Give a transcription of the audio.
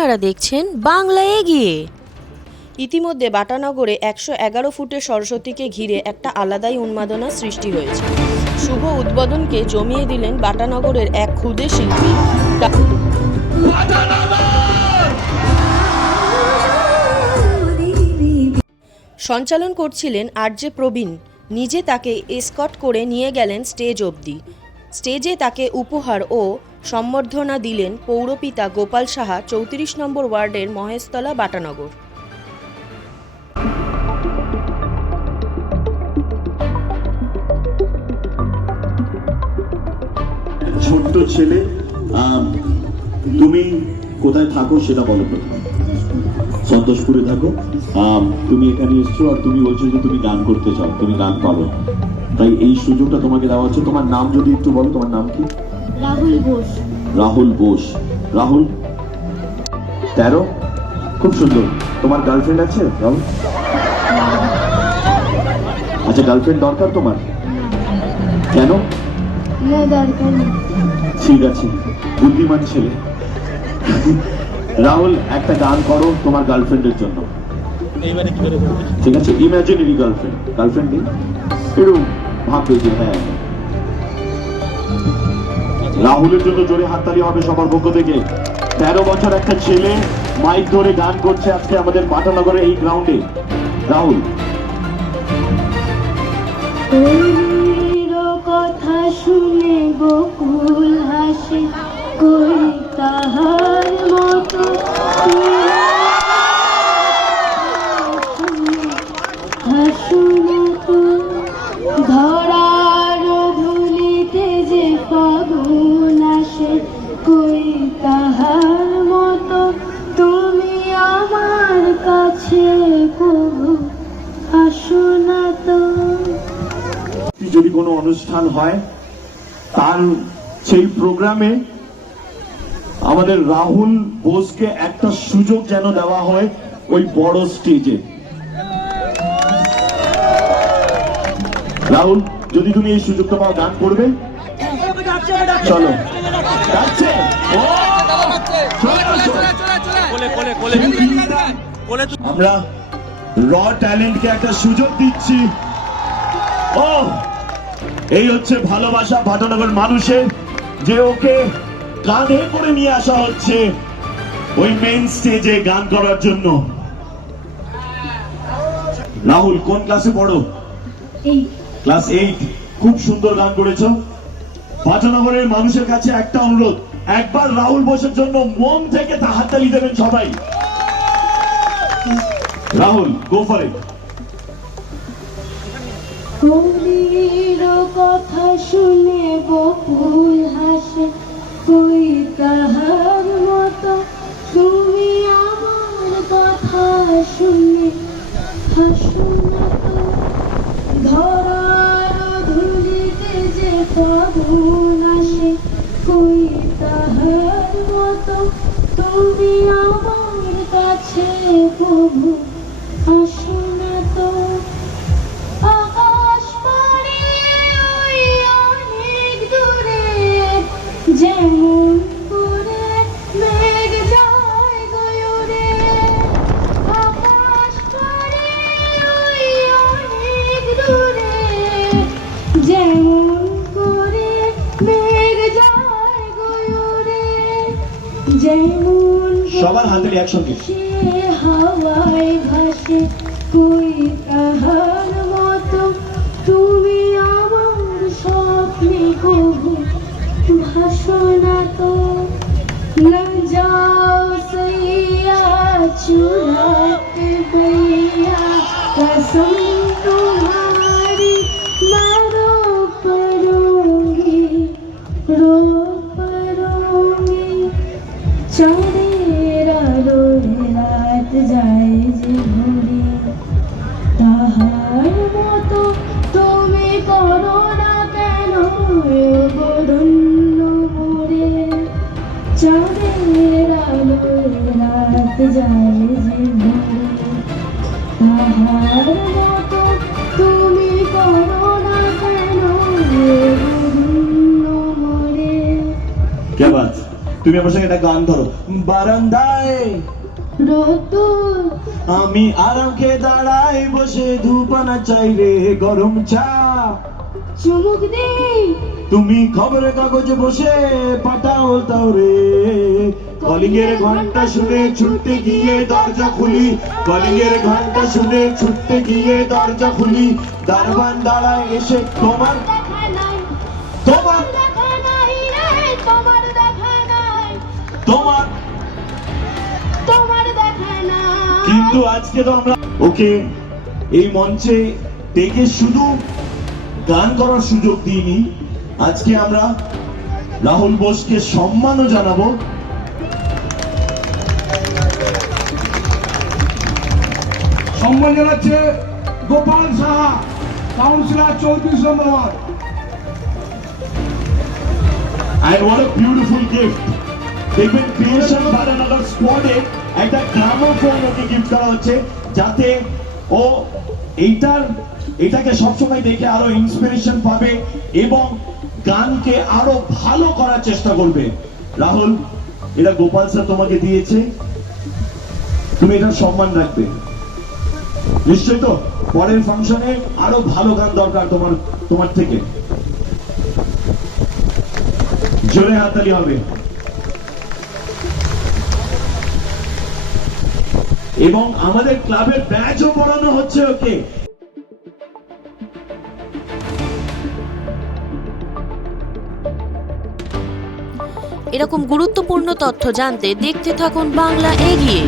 আপনারা দেখছেন বাংলা এগিয়ে। ইতিমধ্যে বাটানগরে 111 ফুটের সরস্বতীকে ঘিরে একটা আলাদাই উন্মাদনা সৃষ্টি হয়েছে। শুভ উদ্বোধনকে জমিয়ে দিলেন বাটানগরের এক ক্ষুদে শিল্পী। সঞ্চালন করছিলেন আরজে প্রবীণ। নিজে তাকে এসকর্ট করে নিয়ে গেলেন স্টেজ অবধি। স্টেজে তাকে উপহার ও সম্বর্ধনা দিলেন পৌরপিতা গোপাল সাহা, 34 নম্বর ওয়ার্ডের মহেশতলা, বাটানগর। ছোট্ট ছেলে, তুমি কোথায় থাকো সেটা বলো প্রথমে। সন্তোষপুরে থাকো। তুমি এখানে এসছো আর তুমি বলছো যে তুমি গান করতে চাও, তুমি গান পারো, তাই এই সুযোগটা তোমাকে দেওয়া হচ্ছে। তোমার নাম যদি একটু বলো, তোমার নাম কি? রাহুল বোস। রাহুল বোস। রাহুল 13, খুব সুন্দর। তোমার গার্লফ্রেন্ড আছে রাহুল? আচ্ছা, গার্লফ্রেন্ড দরকার তোমার? কেন? না, দরকার নেই। ঠিক আছে, বুদ্ধিমান ছেলে। রাহুল, একটা গান করো তোমার গার্লফ্রেন্ডের জন্য। ঠিক আছে, ইমাজিনারি গার্লফ্রেন্ড নেই, একটু ভাববে যে হ্যাঁ। রাহুলের জন্য জোরে হাততালি হবে সবার পক্ষ থেকে। 13 বছর একটা ছেলে মাইক ধরে গান করছে আজকে আমাদের বাটানগরের এই গ্রাউন্ডে। রাহুল, কথা শুনে বকুল হাসে, কই তাহার মতো ধরার ধুলিতে যে ফাগুন আসে, কই তাহার মতো তুমি আমার কাছে কবু আসো না তো। যদি কোনো অনুষ্ঠান হয় তার সেই প্রোগ্রামে আমাদের রাহুল বোসকে একটা সুযোগ যেন দেওয়া হয় ওই বড় স্টেজে। রাহুল, যদি তুমি এই সুযোগটা পাও, গান করবে? চলো, যাচ্ছে। আমরা র ট্যালেন্টকে একটা সুযোগ দিচ্ছি। ও, এই হচ্ছে ভালোবাসা বাটানগর মানুষের, যে ওকে কাঁধে করে নিয়ে আসা হচ্ছে ওই মেইন স্টেজে গান করার জন্য। রাহুল কোন ক্লাসে পড়ো? ক্লাস 8। খুব সুন্দর গান করেছো। বাটানগরের মানুষের কাছে একটা অনুরোধ, একবার রাহুল বোসের জন্য মন থেকে হাততালি দেবেন সবাই। Rahul, go for it. কলির কথা শুনে বকুল হাসে, কই তাহার মতো তুমি আমার কথা শুনে হাসো না তো। ধরার ধুলিতে যে ফাগুন আসে, কই তাহার মতো তুমি আমার কাছে প্রভু আসো না তো। যেমন করে মেঘ যায় গয়ুরে, আকাশ পারে ওই অনেক দূরে, যেমন করে মেঘ যায় গয়ুরে, যেমন সবার হাতে একসঙ্গে সে হাওয়ায় ভাসে, কই তাহার মতো তুমি আমার স্বপ্নে কবু ভাসো না তো। না যাও সैया चुराते भैया, कसम तुम्हारी मैं रो पड़ूंगी, रो पड़ूंगी। चाँदेर आलो रात যায় যে ভোরে, তাহার মতো তুমি করো না কেন বরণ্য মোরে। চাঁদের আলোয় রাত যায় যে ভোরে, তাহার মতো তুমি আমার সঙ্গে একটা গান ধরো। বারান্দায় রোদ্দুর আমি আরাম খেয়ে দাঁড়াই বসে, ধূপানা চাই রে গরম চা, চুমুক দে তুমি খবরের কাগজে বসে পাঠাও তাও রে, কলিং এর ঘন্টা শুনে ছুটতে গিয়ে দরজা খুলি, কলিং এর ঘন্টা শুনে ছুটতে গিয়ে দরজা খুলি, দারোয়ান দাঁড়ায় এসে তোমার দেখা নাই তোমার দেখা নাই রে তোমার দেখা নাই তোমার তোমার দেখা নাই কিন্তু আজকে তো আমরা ওকে এই মঞ্চে ডেকে শুধু গান করার সুযোগ দিইনি, আজকে আমরা রাহুল বোসকে সম্মানও জানাবো। সম্মান জানাচ্ছে Gopal Saha, councillor 34 number ward. And what a beautiful gift! দেখবেন ক্রিয়েশন বারানগর স্পটে একটা গ্রামোফোন ওকে গিফট করা হচ্ছে, যাতে ও এটাকে সবসময় দেখে আরো ইন্সপিরেশন পাবে এবং গানকে আরো ভালো করার চেষ্টা করবে। রাহুল, এটা গোপাল স্যার তোমাকে দিয়েছে, তুমি এটার সম্মান রাখবে নিশ্চয় তো? পরের ফাংশনে আরো ভালো গান দরকার তোমার থেকে, জোরে হাততালি হবে। এবং আমাদের ক্লাবের ব্যাচও পড়ানো হচ্ছে ওকে। এরকম গুরুত্বপূর্ণ তথ্য জানতে দেখতে থাকুন বাংলা এগিয়ে।